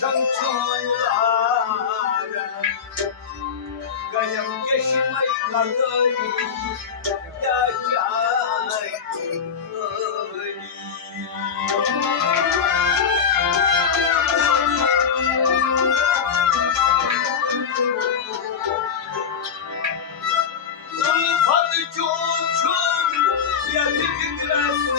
청춘아라 그냥 계심의 가거리 야자이 우리 파도 좀좀 야들들들았어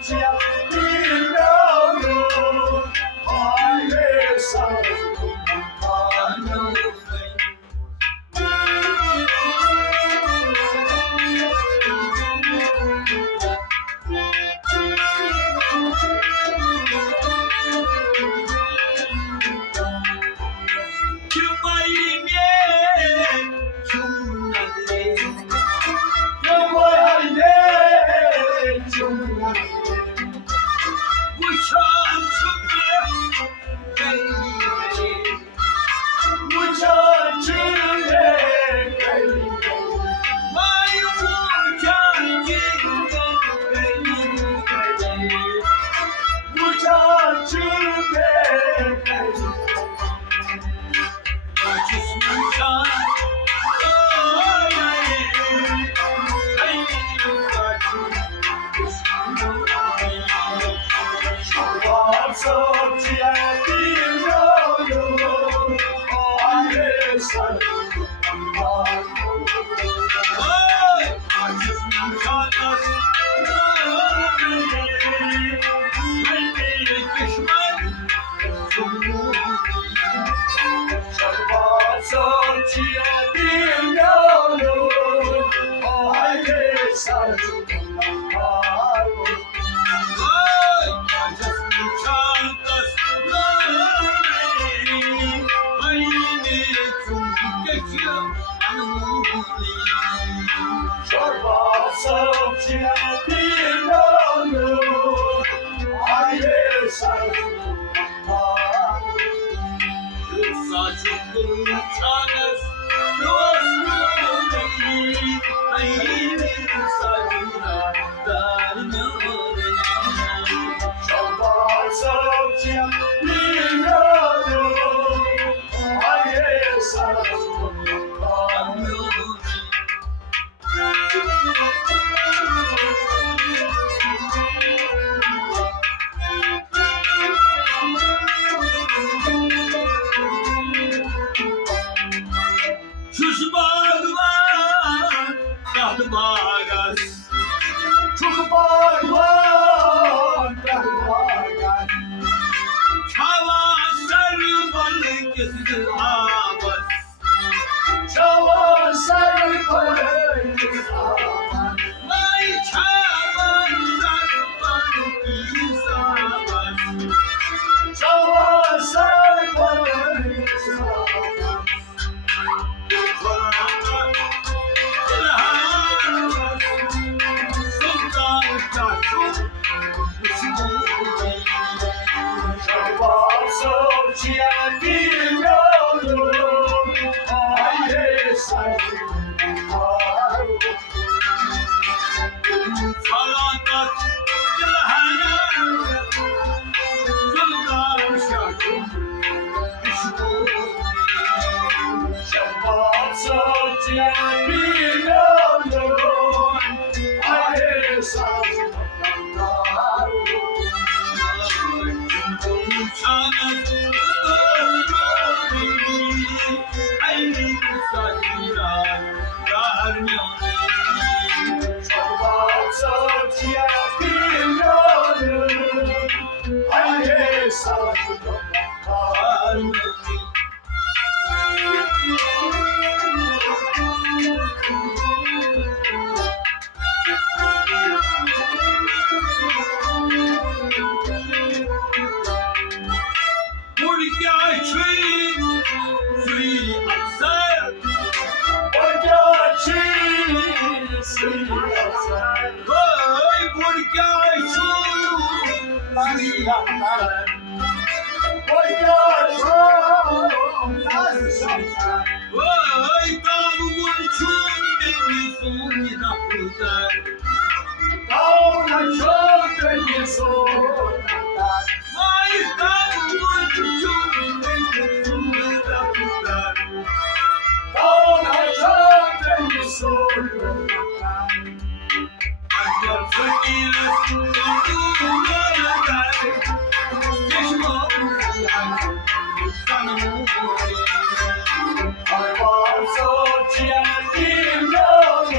见你了路，爱的山看了情爱里面穷难的，情爱里面穷难的，我想出面给你，我想出面给你，没有我将金给你，我想出面给你。就是你唱，我手牵的柔柔，爱的山河。就是你唱的，手牵的柔柔，爱的山河。手牵的柔柔，爱的山河。Çok bağırman, bağırman. Çava sarı balık kesilir ağabey. Çava sarı balık kesilir ağabey. Vay çava sarı balık kesilir ağabey. Çava sarı balık kesilir ağabey.手牵的柔柔，爱的山河。手牵的柔柔，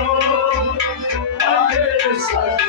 爱的山河。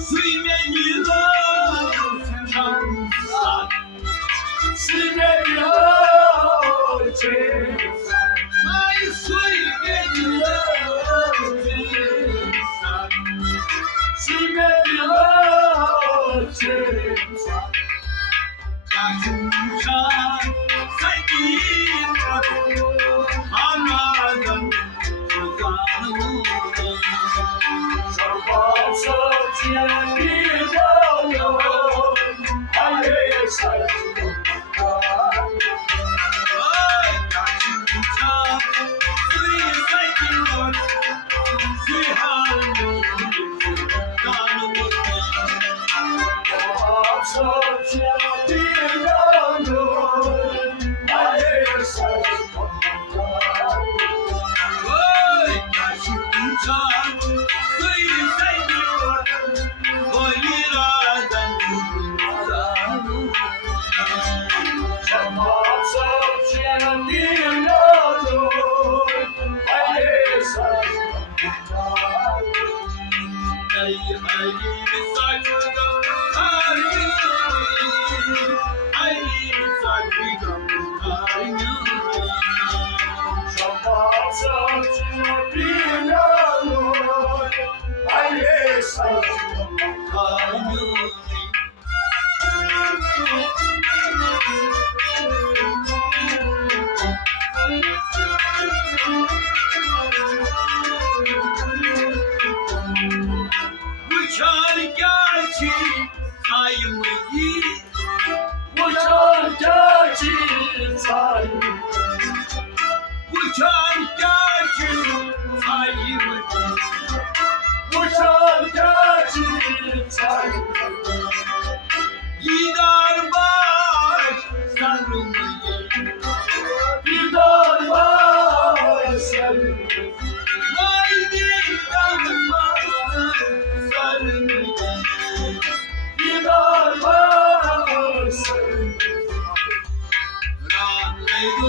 水面一乐天上山，水面一乐天山，哎，水面一乐天山，水面一乐天山，那金山在地上，安然人不干路。手牵的朋友，爱也山哎，那青山最在的我，最寒冷的干我。手牵的朋友，爱也山哎，那青山最在的我依然在路上，手牵的人路，爱也山爱你在这个爱你，爱你在这个爱你，手牵的人路，爱也山爱你。我唱的感情才有意义，我唱的感情才有意义，我唱的感情才有意义，我唱的感情才有意义。一大半三种意义，一大半三种意义，爱你大半三种意义，一大半三种意义，让那个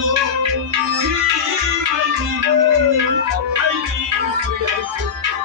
心爱你，爱你最爱是好。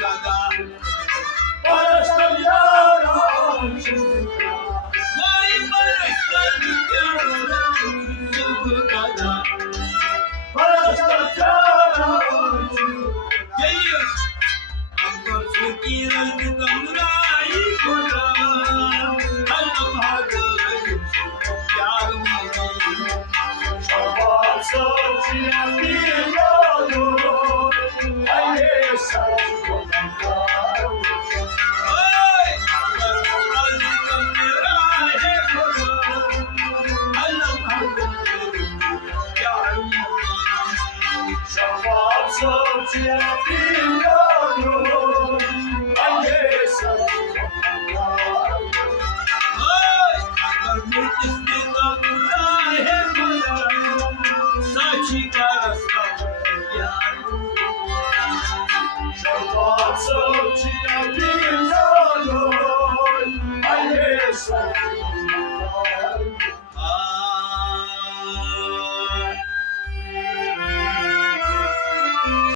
गादा परस्पर यारा शुभ माई परस्पर यारा शुभ गादा परस्पर यारा जय अंबर सुकी रंग तमराई खुदा अल्लाह भागर प्यार मोदी शाबाश सोचिया पिया लो आये सब को ओए अंबर तमराई खुदा अल्लाह भागर प्यार मोदी शाबाश सोचिया पिया लो आये सब को ओए अगर मैं किसने तमरा है खुदा साची का रास्ता प्यार शाबाश सोचिया पिया लो आये सब